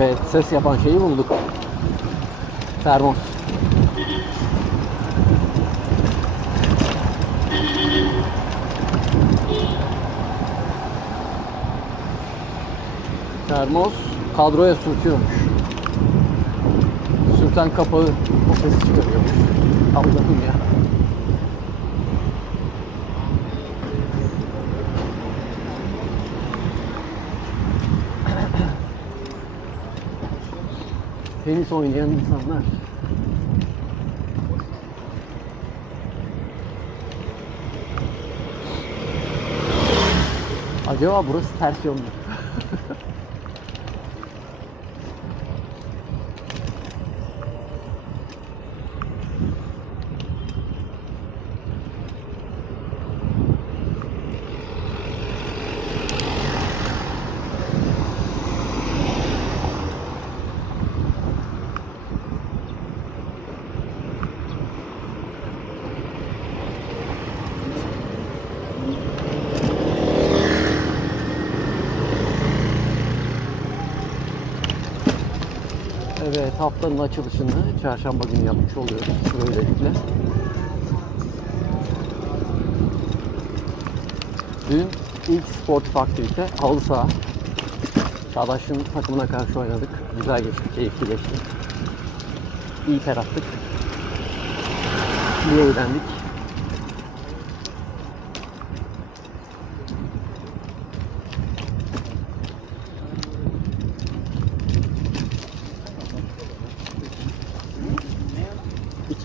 Evet, ses yapan şeyi bulduk. Termos. Termos kadroya sürtüyormuş. Sürten kapağı o sesi çıkarıyormuş. Allah'ım ya. Tenis oynayan insanlar. Acaba burası ters yol mu? Evet haftanın açılışını çarşamba günü yapmış oluyoruz böylelikle. Dün ilk sportif aktivite halı saha. Çağdaş'ın takımına karşı oynadık. Güzel geçti, keyifli geçti. İyi ter. İyi eğlendik.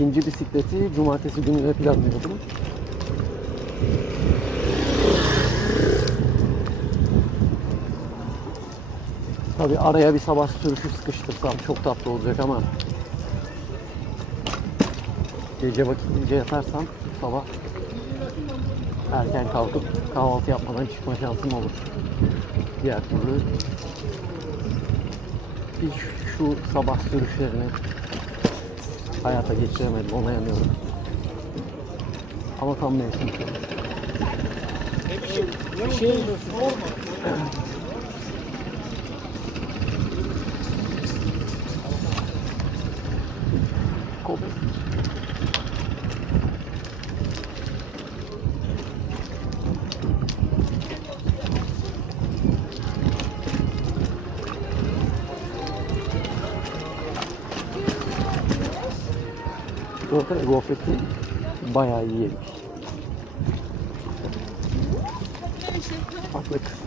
İkinci bisikleti cumartesi gününe planlıyordum. Tabi araya bir sabah sürüşü sıkıştırsam çok tatlı olacak ama gece vakitince yatarsam sabah erken kalkıp kahvaltı yapmadan çıkma şansım olur. Diğer türlü hiç şu sabah sürüşlerini hayata geçiremedim ona yanıyorum. Ama tam mevsim. Kobe. Gofreti bayağı iyi yedik. Haklı kız.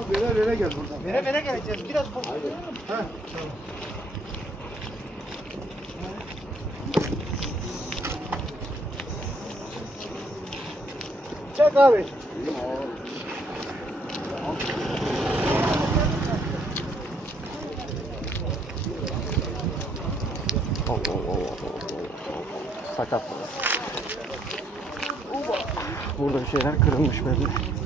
O zaman böyle böyle gel buradan. Vere vere geleceğiz. Biraz kopuk. Ha. Çek abi. Oh, oh, oh. Sakat. Burada bir şeyler kırılmış belli.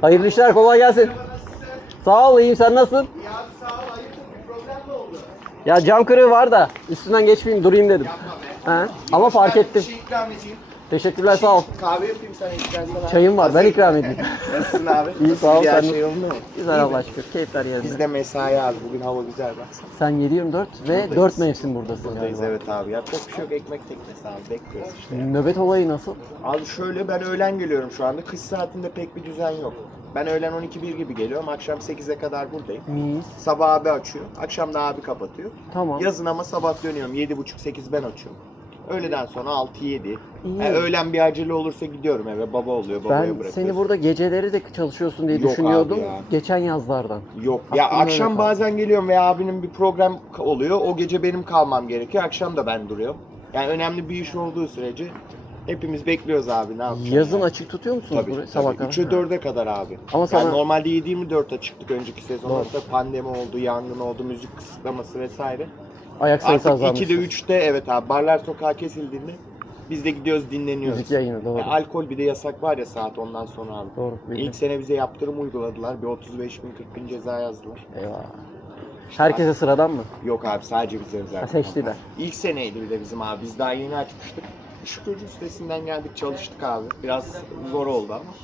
Hayırlı işler kolay gelsin. Sağ ol iyiyim sen nasılsın? Ya abi sağ ol. Hayırdır bir problem mi oldu? Ya cam kırığı var da üstünden geçmeyeyim durayım dedim. Yapma be. He. Ama fark ettim. Bir şey ikram edeyim. Teşekkürler sağ ol. Kahve yapayım sana abi. Çayım var ben ikram edeyim. Nasılsın abi? İyi, sağ ol, sen Her şey yolunda mı? Güzel Allah şükür. Keyifler yerinde. Biz de mesai abi. Bugün hava güzel bak. Sen 7-24 ve 4 mevsim buradasın Buradayız galiba. evet abi. Yapacak bir şey yok. Ekmek teknesi abi. Bekliyoruz işte. Nöbet olayı nasıl? Abi şöyle ben öğlen geliyorum şu anda. Kış saatinde pek bir düzen yok. Ben öğlen 12-1 gibi geliyorum. Akşam 8'e kadar buradayım. Mis. Sabah abi açıyor. Akşam da abi kapatıyor. Tamam. Yazın ama sabah dönüyorum. 7.30-8 ben açıyorum. Öğleden sonra 6-7. İyi. Yani öğlen bir acele olursa gidiyorum eve. Baba oluyor. Babaya Ben bırakıyorsun. seni burada geceleri de çalışıyorsun diye Yok düşünüyordum. abi ya. Geçen yazlardan. Yok. Ya Aklımda öyle akşam kaldı. bazen geliyorum veya abinin bir program oluyor. O gece benim kalmam gerekiyor. Akşam da ben duruyorum. Yani önemli bir iş olduğu sürece hepimiz bekliyoruz abi ne yapacağız? Yazın yani. açık tutuyor musunuz Tabii, burayı? Sabah tabii. kadar. 3'e 4'e kadar abi. Ama sana- Yani normalde 7-24'e çıktık önceki sezonda. Doğru. Da pandemi oldu, yangın oldu, müzik kısıtlaması vesaire. Ayak sayısı Artık azalmış. 2'de 3'te evet abi barlar sokağa kesildiğinde biz de gidiyoruz dinleniyoruz. Müzik yayını doğru. Ya alkol bir de yasak var ya saat ondan sonra abi. Doğru. bildim. İlk sene bize yaptırım uyguladılar. Bir 35 bin 40 bin ceza yazdılar. Eyvah. Herkese sıradan mı? Yok abi sadece bize özel. Seçtiler. İlk seneydi bir de bizim abi. Biz daha yeni açmıştık. Şükür üstesinden geldik çalıştık abi. Biraz zor oldu ama.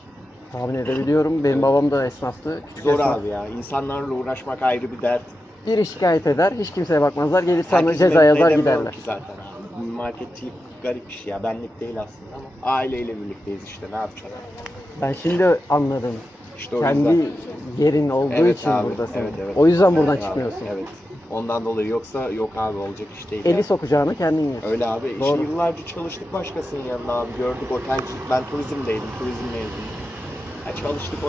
Tahmin edebiliyorum. Benim babam da esnaftı. Küçük Zor esnaf. abi ya. İnsanlarla uğraşmak ayrı bir dert. Biri şikayet eder, hiç kimseye bakmazlar. Gelir sana Herkesi ceza yazar edemiyorum giderler. Ki zaten. Marketçilik garip bir şey ya. Benlik değil aslında ama aileyle birlikteyiz işte ne yapacağız abi. Ben şimdi anladım. İşte o Kendi yüzden. yerin olduğu Evet için abi, buradasın. evet, evet. O yüzden buradan Evet abi, çıkmıyorsun. Evet. Ondan dolayı yoksa yok abi olacak iş değil. Eli yani. sokacağına kendin yiyorsun. Öyle abi. İşte Doğru. yıllarca çalıştık başkasının yanında abi. Gördük otel. Ben turizmdeydim. Turizm mezunuyum. Ya çalıştık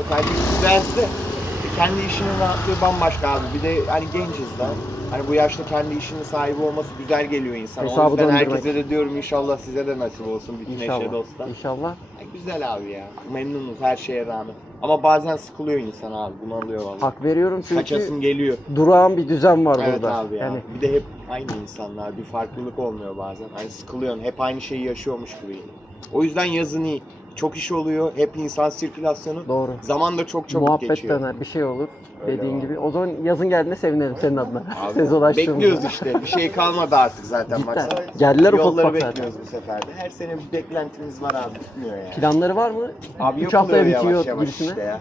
de e, kendi işinin rahatlığı bambaşka abi. Bir de hani genciz daha. Hani bu yaşta kendi işinin sahibi olması güzel geliyor insana. Hesabı o yüzden döndürmek. herkese de diyorum inşallah size de nasip olsun bütün eşe İnşallah. dosta. İnşallah. Ya güzel abi ya. Memnunuz her şeye rağmen. Ama bazen sıkılıyor insan abi. Bunalıyor vallahi. Hak veriyorum çünkü Kaçasın geliyor. durağan bir düzen var Evet burada. abi ya. Yani Bir de hep aynı insanlar. Bir farklılık olmuyor bazen. Hani sıkılıyorsun. Hep aynı şeyi yaşıyormuş gibi. O yüzden yazın iyi. Çok iş oluyor. Hep insan sirkülasyonu. doğru. Zaman da çok çabuk Muhabbet geçiyor. döner, bir şey olur. Öyle dediğin var. gibi. O zaman yazın geldiğinde sevinerim senin adına. Abi, Sezon bekliyoruz işte. Bir şey kalmadı artık zaten. Cidden. Baksana. Geldiler ufak Yolları ufak zaten. bekliyoruz bu sefer de. Her sene bir beklentimiz var abi. Tutmuyor yani. Planları var mı? Abi 3 haftaya yapılıyor bitiyor yavaş yavaş gibisine. işte ya.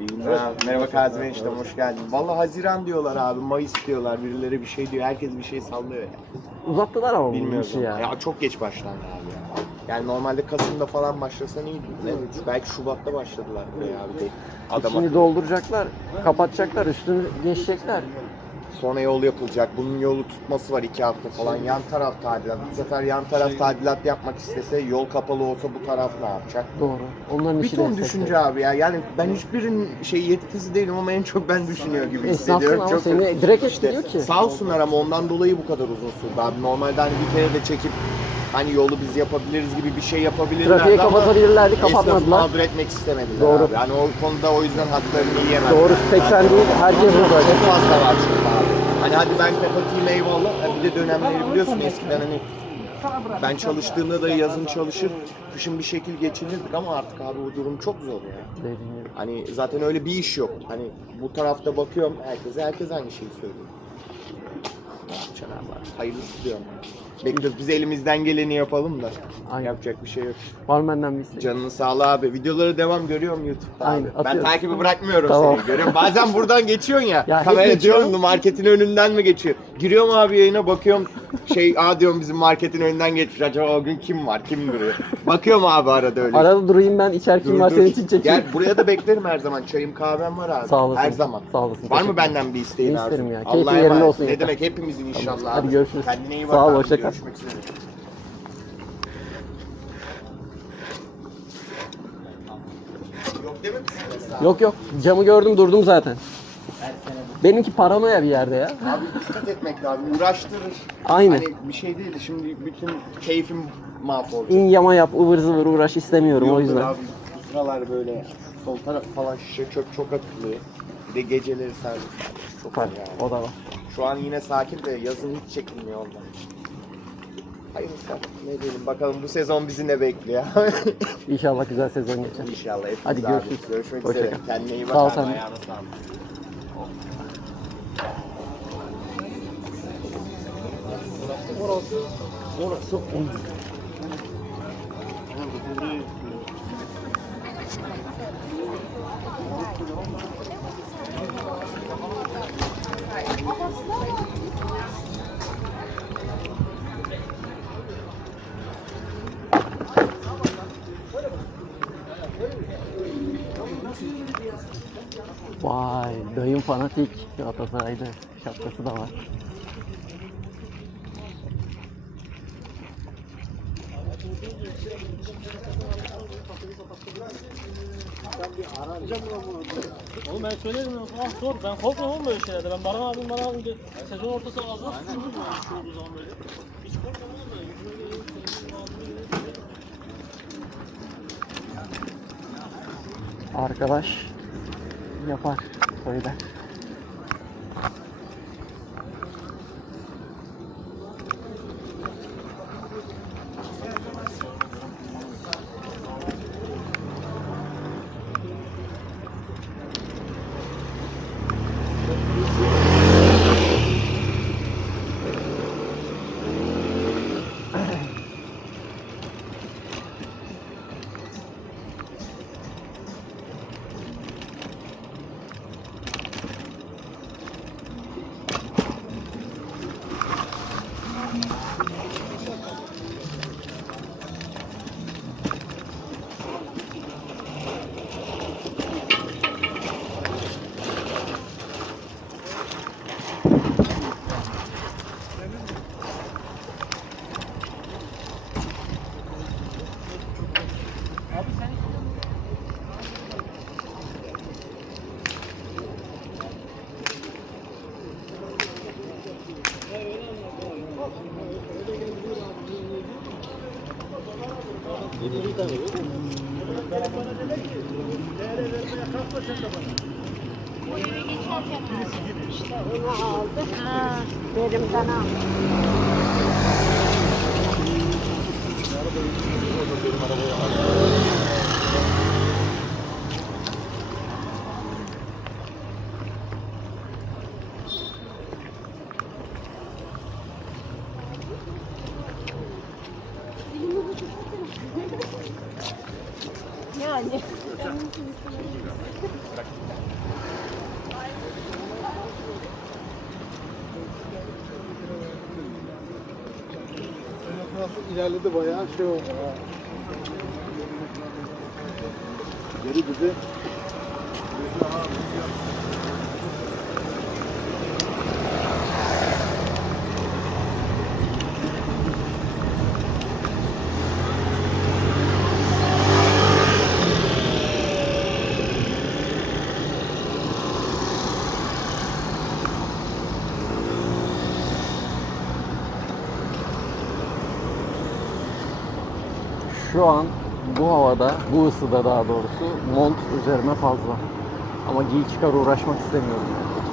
Bilmiyorum abi. Merhaba Kazım eniştem hoş geldin. Valla Haziran diyorlar abi, Mayıs diyorlar, birileri bir şey diyor. Herkes bir şey sallıyor ya. Uzattılar ama bu Bilmiyoruz işi ya. Ya çok geç başlandı abi ya. Yani normalde Kasım'da falan başlasan iyiydi. Evet. Belki Şubat'ta başladılar buraya abi. Adam İçini dolduracaklar, kapatacaklar, üstünü geçecekler. Sonra yol yapılacak. Bunun yolu tutması var iki hafta falan. Yan taraf tadilat. Bu sefer yan taraf tadilat yapmak istese yol kapalı olsa bu taraf ne yapacak? Doğru. Onların Bir işi ton de düşünce abi ya. Yani ben hiçbirinin şey yetkisi değilim ama en çok ben düşünüyor gibi Esnafsın hissediyorum. ama Çok seni direkt etkiliyor ki. Sağ olsunlar ama ondan dolayı bu kadar uzun sürdü abi. Normalde hani bir kere de çekip hani yolu biz yapabiliriz gibi bir şey yapabilirler Trafiği kapatabilirlerdi, esnafı kapatmadılar. mağdur etmek istemediler Doğru. abi. Hani o konuda o yüzden haklarını yiyemezler. Doğru, tek sen değil, herkes burada. Çok fazla var çünkü abi. Hani hadi ben kapatayım eyvallah. Ha Bir de dönemleri biliyorsun eskiden hani ben çalıştığımda da yazın çalışır, kışın bir şekil geçinirdik ama artık abi bu durum çok zor ya. Hani zaten öyle bir iş yok. Hani bu tarafta bakıyorum herkese, herkes aynı şeyi söylüyor. Ne yapacaksın abi? Hayırlısı diyorum. Bekliyoruz. Biz elimizden geleni yapalım da. Aynen. Yapacak bir şey yok. Var mı benden bir isteğin? Canının sağlığı abi. Videoları devam görüyorum YouTube'da Aynen, abi. Ben atıyoruz. takibi bırakmıyorum Tamam. seni. Görüyorum. Bazen buradan geçiyorsun ya. Ya hep kamera geçiyorum. diyorum marketin önünden mi geçiyor? Giriyorum abi yayına bakıyorum. Şey aa diyorum bizim marketin önünden geçmiş. Acaba o gün kim var? Kim duruyor? Bakıyorum abi arada öyle. Arada durayım ben içer kim Dur, var dur. senin için çekeyim. Gel buraya da beklerim her zaman. Çayım kahvem var abi. Sağ olasın. Her zaman. Sağ olasın. Var teşekkür mı benden bir isteğin Ne abi? isterim ya? Allah'a Keyfin yerinde emanet. olsun Ne yeter. demek hepimizin inşallah Hadi abi. görüşürüz. Kendine iyi bak Sağ ol, abi. hoşça kal. Görüşmek üzere. Yok değil mi? Yok yok camı gördüm durdum zaten. Benimki paranoya bir yerde ya. Abi dikkat etmek lazım. Uğraştırır. Aynen. Hani bir şey değil de şimdi bütün keyfim mahvolacak. İn yama yap ıvır zıvır uğraş istemiyorum o Yolda yüzden. Abi, bu sıralar böyle sol taraf falan şişe çöp çok atılıyor. Bir de geceleri servis. Çok Var, iyi yani. o da var. Şu an yine sakin de yazın hiç çekilmiyor ondan. Hayırlısı ne diyelim bakalım bu sezon bizi ne bekliyor. İnşallah güzel sezon geçer. İnşallah hepimiz Hadi abi. görüşürüz. Görüşmek Hoşça üzere. kal. Kendine iyi bak Sağ ol abi, sen de. ayağına sağlık. Orası 10. Vay dayım fanatik Galatasaray'da şapkası da var. Oğlum ben söyledim ya. Ah zor. Ben korkmam oğlum böyle şeylerde. Ben Baran abim bana abi sezon ortası ağzına tutuldu mu? Şu olduğu zaman böyle. Hiç korkmam oğlum ben. Yüzüme geliyor. Senin ağzına geliyor. Arkadaş yapar Yani. Nasıl ilerledi bayağı şey oldu. Geri bizi Şu an bu havada, bu ısıda daha doğrusu mont üzerime fazla. Ama giy çıkar uğraşmak istemiyorum.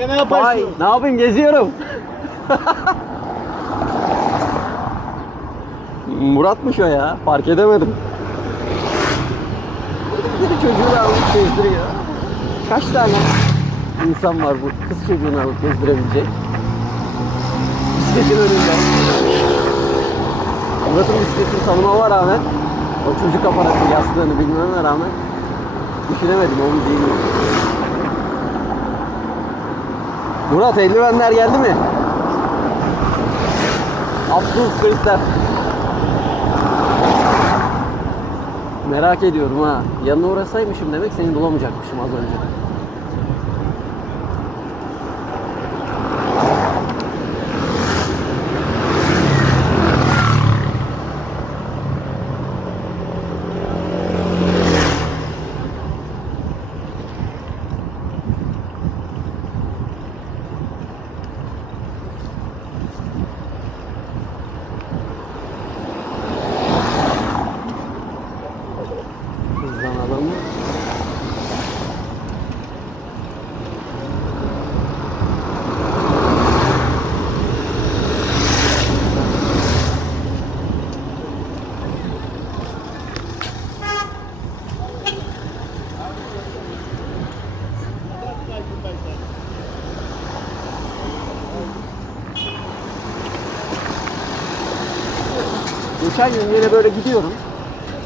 Bak ne Vay ne yapayım geziyorum. Murat'mış o ya. Fark edemedim. Biri çocuğunu alıp gezdiriyor. Kaç tane insan var bu kız çocuğunu alıp gezdirebilecek? Bisikletin önünde. Murat'ın bisikletin tanımama rağmen o çocuk aparatı yastığını bilmeme rağmen düşünemedim o mu değil mi? Murat eldivenler geldi mi? Abdul Kırıklar. Merak ediyorum ha. Yanına uğrasaymışım demek seni bulamayacakmışım az önce. Geçen gün yine böyle gidiyorum.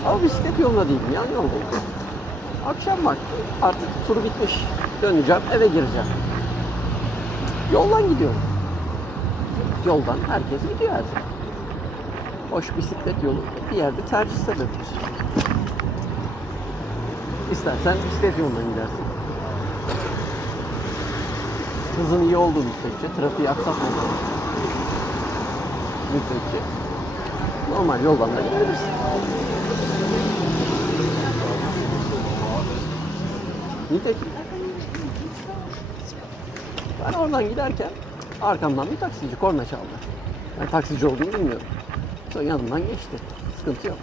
Ama bisiklet yolunda değilim, yan yoldayım. Akşam vakti artık tur bitmiş. Döneceğim, eve gireceğim. Yoldan gidiyorum. Yoldan herkes gidiyor zaman. Hoş bisiklet yolu bir yerde tercih sebebidir. İstersen bisiklet yolundan gidersin. Hızın iyi olduğu müddetçe, trafiği aksatmadan müddetçe normal yoldan da gidebilirsin. Nitekim ben oradan giderken arkamdan bir taksici korna çaldı. Ben taksici olduğunu bilmiyorum. Sonra yanımdan geçti. Sıkıntı yok.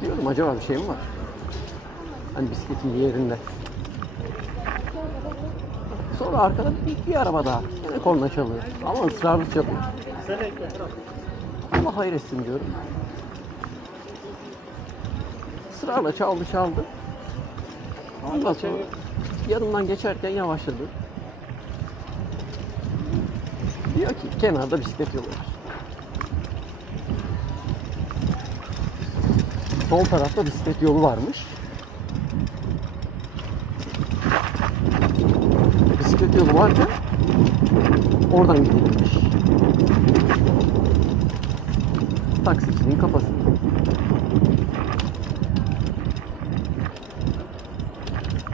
Diyorum acaba bir şey mi var? Hani bisikletin bir yerinde. Sonra arkada bir, bir araba daha. Yine korna çalıyor. Ama ısrarlı çalıyor. Allah hayretsin diyorum. Sırayla çaldı çaldı. Ondan sonra yanımdan geçerken yavaşladı. Diyor ki kenarda bisiklet yolu var. Sol tarafta bisiklet yolu varmış. Bisiklet yolu varken oradan gidilmiş. Taksicinin kafasında.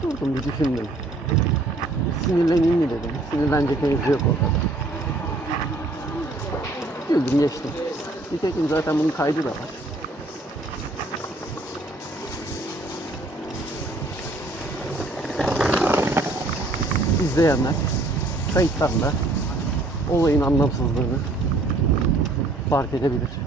Durdum bir düşündüm. Sinirleneyim mi dedim. Sinirlenecek mevzu yok ortada. Güldüm geçtim. Nitekim zaten bunun kaydı da var. İzleyenler kayıttan da olayın anlamsızlığını fark edebilir.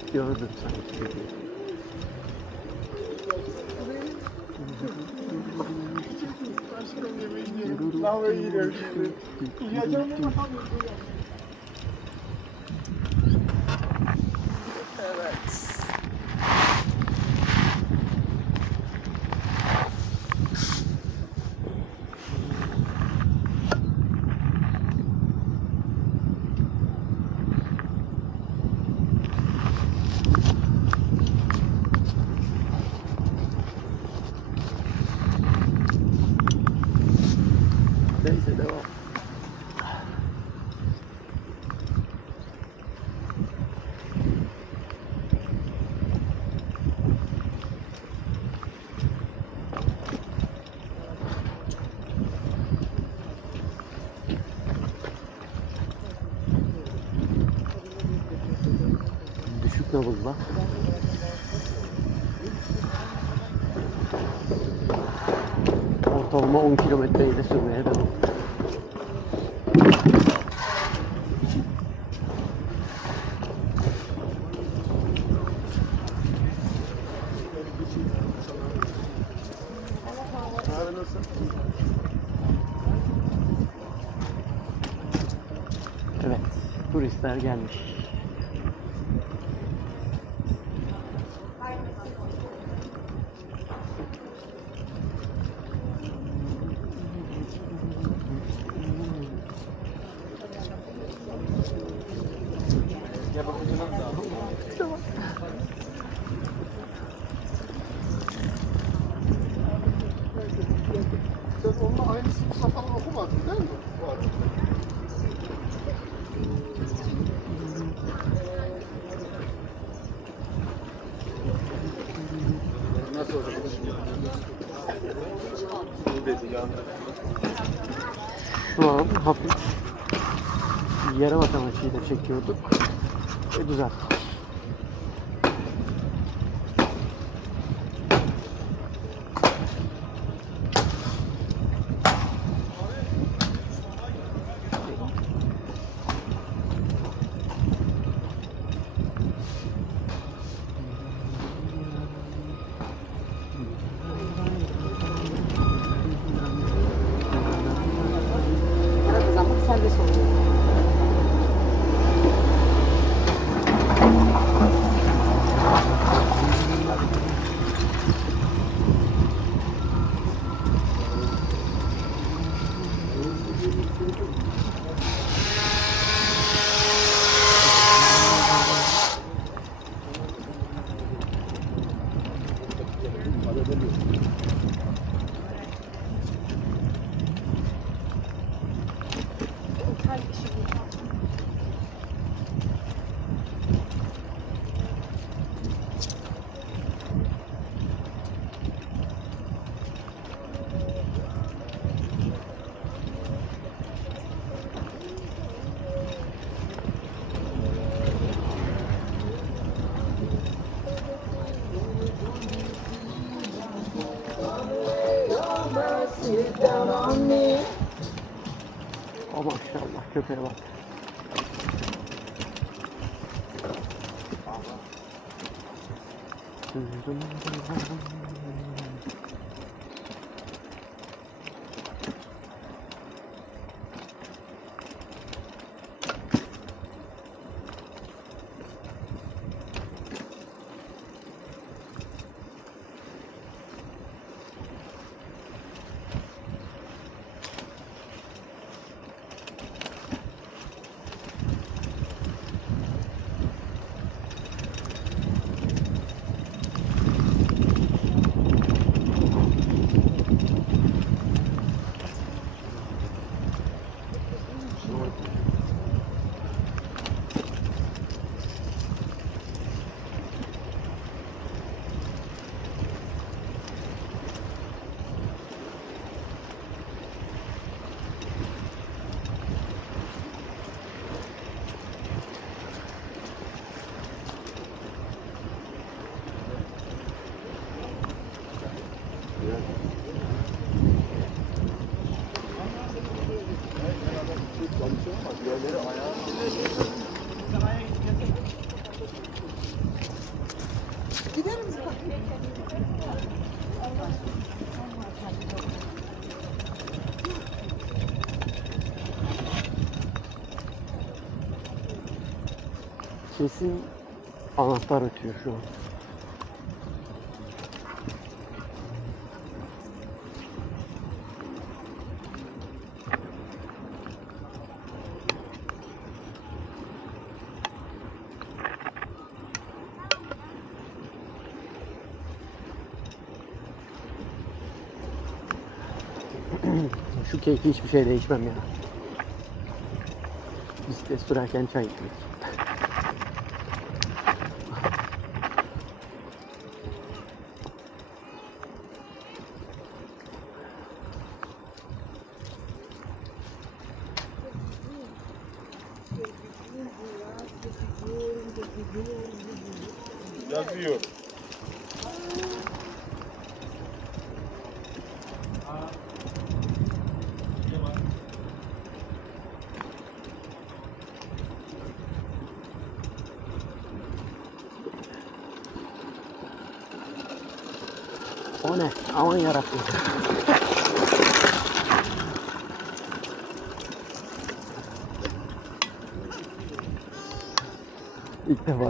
gitti orada sanki. Başka yemeği yiyelim. Kahve yiyelim şimdi. Yiyeceğim bunu yapamıyorum. Ortalama 10 kilometre ile sürmeye devam. Evet, turistler gelmiş. Sen onunla aynı sınıfta falan okumadın değil mi? Bu arada. Nasıl olacak? Şu an hafif yere matematiğiyle çekiyorduk ve düzelttik. 开了吧。Kesin anahtar ötüyor şu an. Keyfi hiçbir şey değişmem ya. Bisiklet sürerken çay içmek. Yazıyor. O ne? Aman yarabbim. İlk defa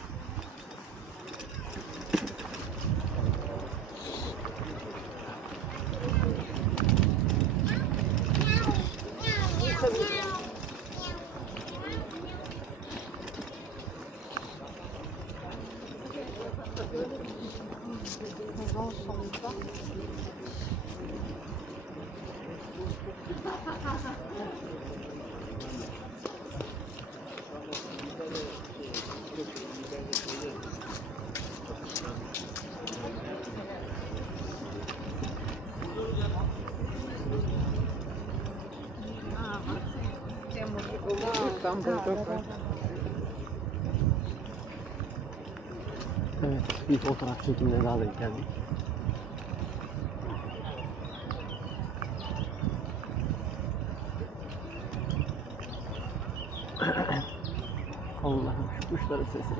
Anahtarı serbest bırak. Evet, bir fotoğraf çekimine daha denk geldik. Allah'ım şu kuşların sesi.